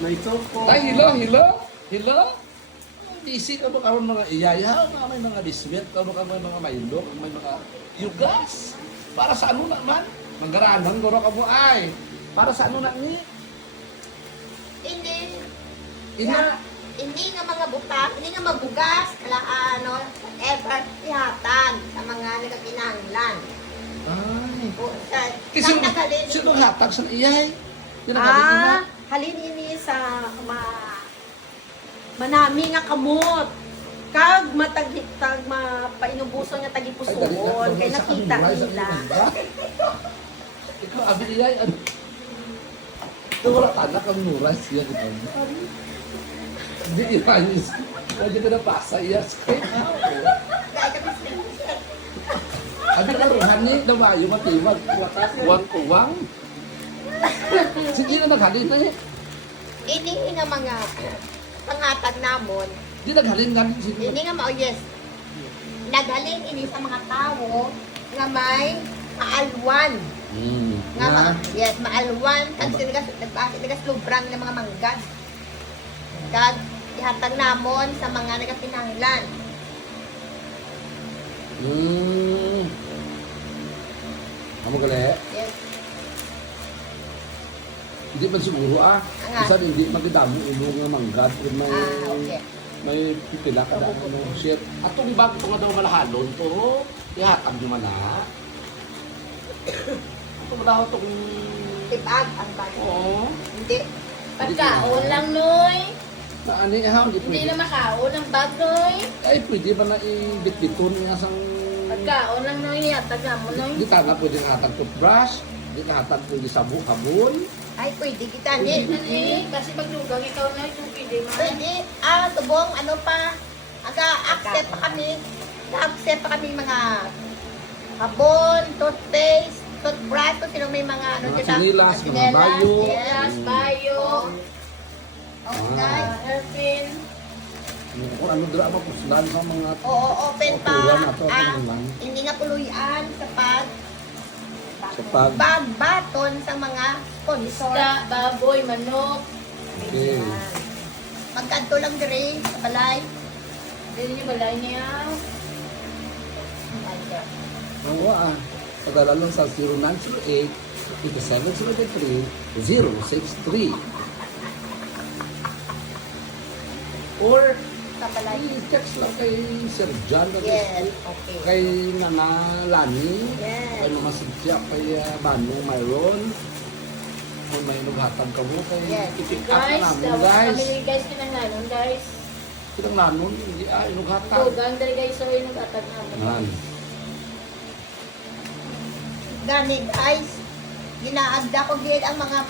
May soko. Ay, hilo. Isi ka mo karon mga iyaya, may mga diswet, ka mo may mga maindok, may mga yugas. Para sa ano naman? Manggaranan goro ka mo ay. Para sa ano na ni? Hindi. Ina, Hindi nga mga butas, hindi nga mabugas, ano, ever ihatag sa mga nagkakinahanglan. ay. O, sa, Kasi naghalin. sino hatag sa iyay? Sino hatag na? Halin ini sa manami nga kamot. Kag matagitag mapainubuso nga tagipusoon kay nakita nila. Ikaw abi iyay ano? Wala tanak ang nuras yan ito. Di iranis. Hindi ka na pasa iyas kay. Dahil kami sila. Abi ka ruhan ni dawayo matiwag. Uwang. Sige na naghalin na eh. Ini nga mga pangatag namon, Di naghalin galing sige. hindi nga yes. Naghalin ini sa mga tao nga may maalwan. Nga yes, maalwan kan sila nagaslubran ng mga manggad. Kag ihatag namon sa mga nagapinahanglan. Amo gali. Yes. Hindi man siguro Nga. Isa hindi magdamo ulo nga manggad may Okay. may pipila ka na ano shit. Atong bag ko nga daw malahalon to. Ihatag nyo man na. Atong daw tong Tibag ang bag. oo. Hindi. Pagkaon lang, Noy. Na ani ha hindi Hindi pwede. na makaon ang bag, Noy. Ay pwede ba na i-bit-biton nga sang Pagkaon lang, Noy. Yataga mo, Noy. di tanga pwede nga hatag toothbrush, di ka hatag pwede sabu kabon. Ay, pwede kita ni. Kasi maglugang ikaw, Noy. Kung pwede man. Pwede. Tubong, ano pa. Accept pa kami. Accept pa kami mga sabon, toothpaste, toothbrush, kung sino may mga ano Mga dyan. sinilas, mga bayo. Yes, bayo. Okay. Hairpin. Kung ano dira ba puslan sa mga Oo, open pa. Tutulan na to, Ah, ano lang. hindi nga puluyan sa pag sa pag bagbaton sa mga sponsor. Isda, baboy, manok. okay. Magkanto lang dire sa balay. Dili niyo balay niya. Oo Padala lang sa 0908 8703 063 or Sa balay. i-text lang kay Sir John Yes, okay. kay Nana Lani Yes. kay Mama Cynthia kay Bano Myron kung may naghatag ka mo kay Yes. i-pick up Guys, na namin dapat guys kami ni guys kinanglanon, guys. kitang nanon hindi naghatag Tugang dali guys, so yung nag-atag namin. Gani guys, ginaagda ko gid ang mga